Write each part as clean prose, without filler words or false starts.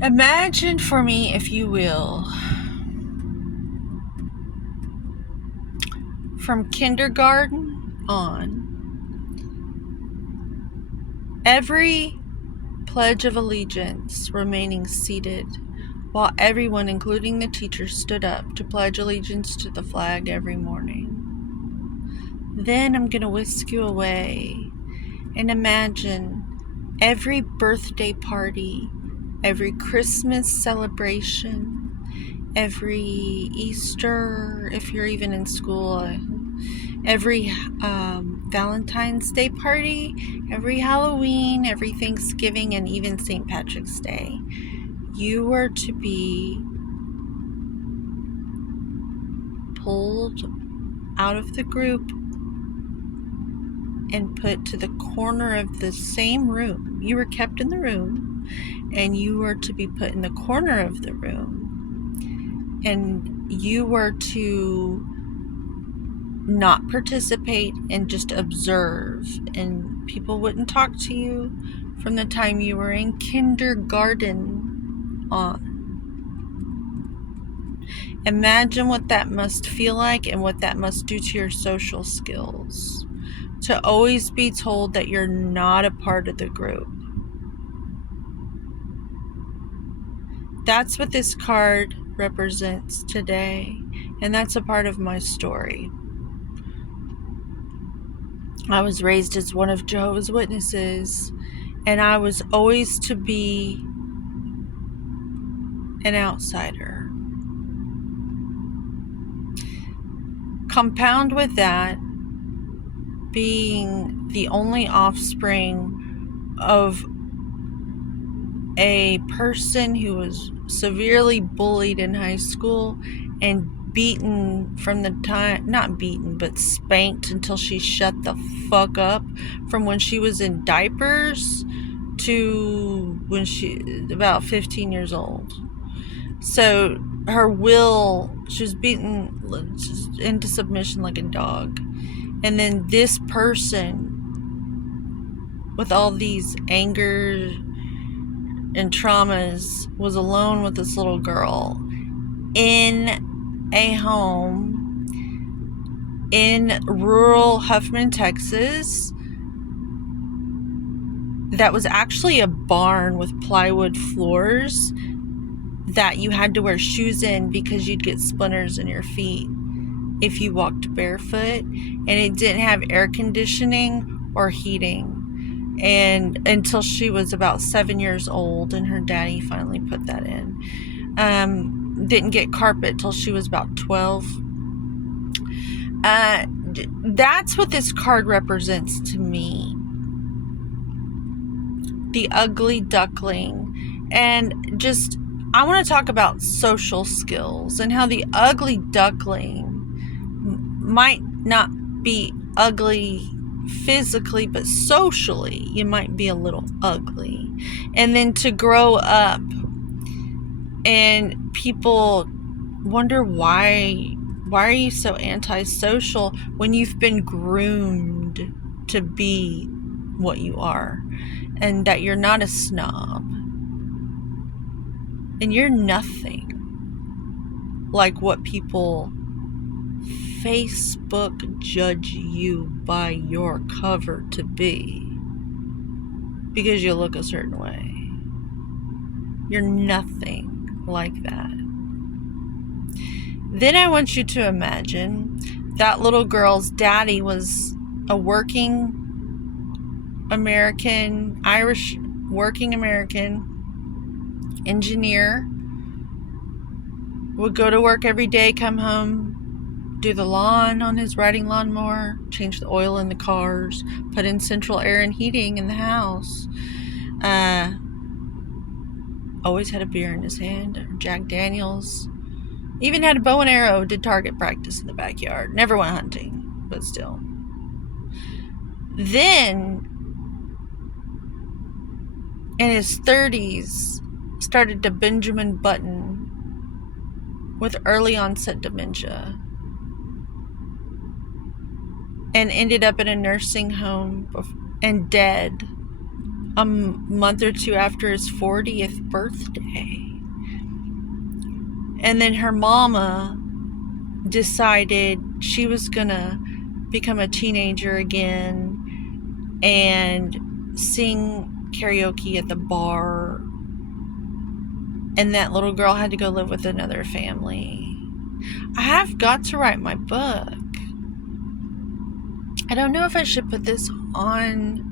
Imagine for me, if you will, from kindergarten on, every Pledge of Allegiance remaining seated while everyone, including the teachers, stood up to pledge allegiance to the flag every morning. Then I'm going to whisk you away and imagine every birthday party, every Christmas celebration, every Easter, if you're even in school, every Valentine's Day party, every Halloween, every Thanksgiving, and even St. Patrick's Day. You were to be pulled out of the group and put to the corner of the same room. You were kept in the room, and you were to be put in the corner of the room, and you were to not participate and just observe, and people wouldn't talk to you from the time you were in kindergarten on. Imagine what that must feel like and what that must do to your social skills, to always be told that you're not a part of the group. That's what this card represents today, and that's a part of my story. I was raised as one of Jehovah's Witnesses, and I was always to be an outsider. Compound with that, being the only offspring of a person who was severely bullied in high school and beaten from the time, not beaten, but spanked until she shut the fuck up, from when she was in diapers to when she about 15 years old. So her will, she was beaten into submission like a dog. And then this person with all these anger and traumas was alone with this little girl in a home in rural Huffman, Texas, that was actually a barn with plywood floors that you had to wear shoes in because you'd get splinters in your feet if you walked barefoot, and it didn't have air conditioning or heating, and until she was about 7 years old, and her daddy finally put that in. Didn't get carpet till she was about 12. That's what this card represents to me. The ugly duckling. And just, I want to talk about social skills and how the ugly duckling might not be ugly physically, but socially you might be a little ugly. And then to grow up and people wonder why are you so antisocial when you've been groomed to be what you are, and that you're not a snob and you're nothing like what people Facebook judge you by your cover to be because you look a certain way. You're nothing like that. Then I want you to imagine that little girl's daddy was a working American, Irish working American engineer, would go to work every day, come home, do the lawn on his riding lawnmower, change the oil in the cars, put in central air and heating in the house. Always had a beer in his hand, Jack Daniels. Even had a bow and arrow, did target practice in the backyard. Never went hunting, but still. Then, in his 30s, started to Benjamin Button with early onset dementia, and ended up in a nursing home and dead a month or two after his 40th birthday. And then her mama decided she was gonna become a teenager again and sing karaoke at the bar. And that little girl had to go live with another family. I have got to write my book. I don't know if I should put this on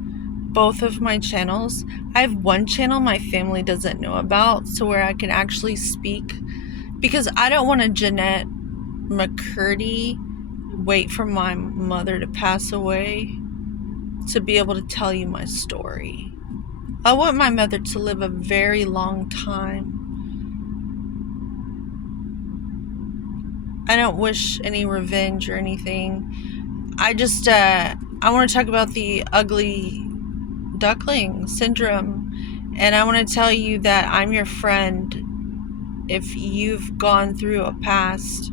both of my channels. I have one channel my family doesn't know about, so where I can actually speak, because I don't want to Jeanette McCurdy wait for my mother to pass away to be able to tell you my story. I want my mother to live a very long time. I don't wish any revenge or anything. I just, I want to talk about the ugly duckling syndrome. And I want to tell you that I'm your friend if you've gone through a past.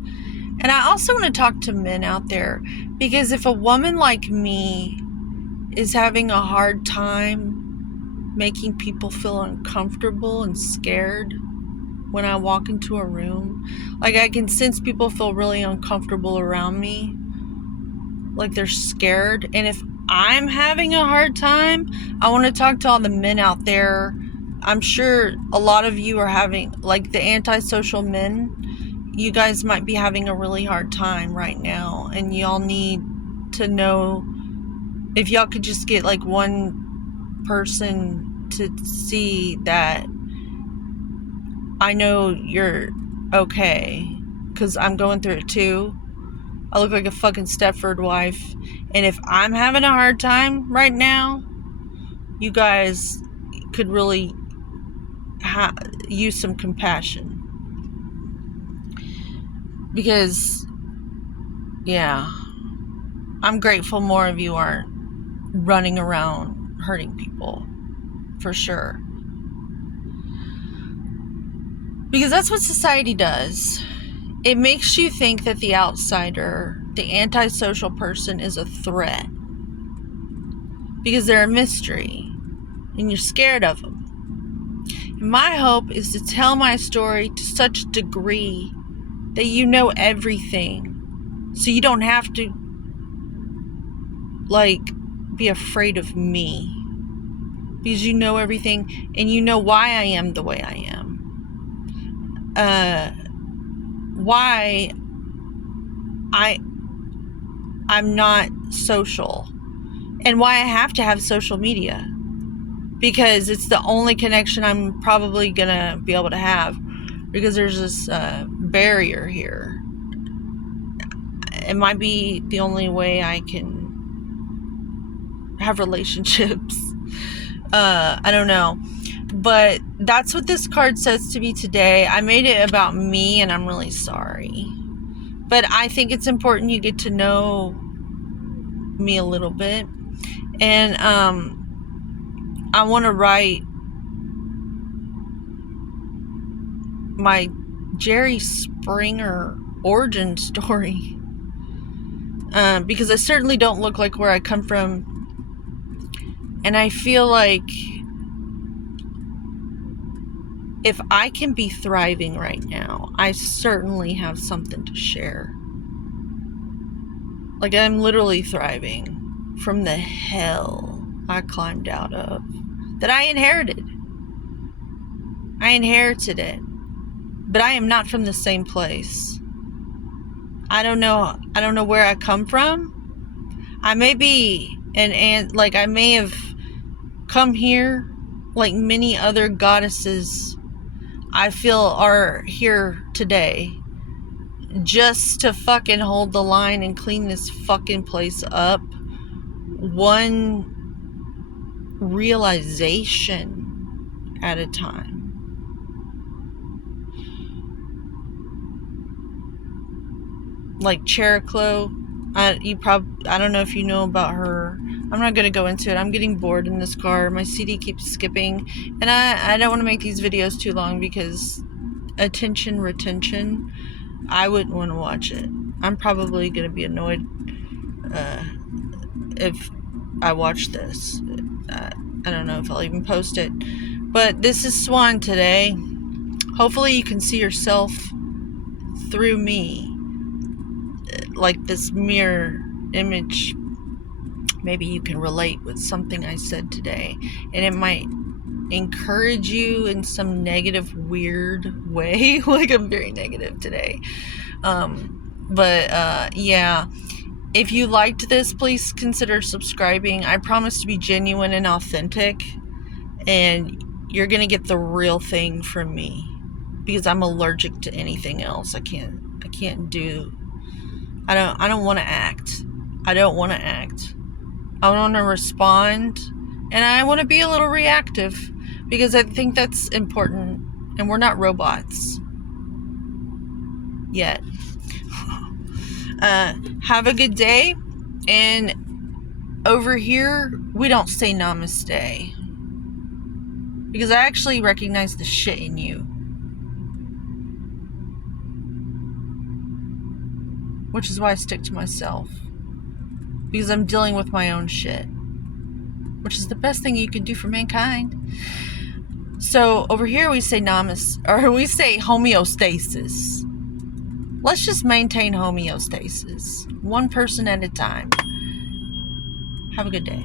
And I also want to talk to men out there, because if a woman like me is having a hard time making people feel uncomfortable and scared when I walk into a room, like I can sense people feel really uncomfortable around me, like they're scared. And if I'm having a hard time, I want to talk to all the men out there. I'm sure a lot of you are having, like the antisocial men, you guys might be having a really hard time right now, and y'all need to know, if y'all could just get like one person to see that I know you're okay, because I'm going through it too. I look like a fucking Stepford wife, and if I'm having a hard time right now, you guys could really use some compassion. Because, yeah, I'm grateful more of you aren't running around hurting people, for sure. Because that's what society does. It makes you think that the outsider, the antisocial person, is a threat. Because they're a mystery, and you're scared of them. And my hope is to tell my story to such a degree that you know everything, so you don't have to, like, be afraid of me. Because you know everything, and you know why I am the way I am. Why I'm not social, and why I have to have social media, because it's the only connection I'm probably gonna be able to have, because there's this barrier here. It might be the only way I can have relationships. I don't know. But that's what this card says to me today. I made it about me, and I'm really sorry. But I think it's important you get to know me a little bit. And I want to write my Jerry Springer origin story. Because I certainly don't look like where I come from. And I feel like if I can be thriving right now, I certainly have something to share. Like, I'm literally thriving from the hell I climbed out of, that I inherited. I inherited it. But I am not from the same place. I don't know where I come from. I may be like I may have come here like many other goddesses I feel are here today, just to fucking hold the line and clean this fucking place up, one realization at a time. Like Chericlo, I don't know if you know about her. I'm not going to go into it. I'm getting bored in this car. My CD keeps skipping. And I don't want to make these videos too long, because attention retention, I wouldn't want to watch it. I'm probably going to be annoyed if I watch this. I don't know if I'll even post it. But this is Swan today. Hopefully you can see yourself through me. Like this mirror image. Maybe you can relate with something I said today. And it might encourage you in some negative, weird way. Like I'm very negative today. Yeah. If you liked this, please consider subscribing. I promise to be genuine and authentic, and you're gonna get the real thing from me, because I'm allergic to anything else. I can't do. I don't want to act. I don't want to act. I want to respond, and I want to be a little reactive, because I think that's important. And we're not robots yet. Have a good day. And over here, we don't say namaste, because I actually recognize the shit in you, which is why I stick to myself, because I'm dealing with my own shit, which is the best thing you can do for mankind. So over here we say we say homeostasis. Let's just maintain homeostasis, one person at a time. Have a good day.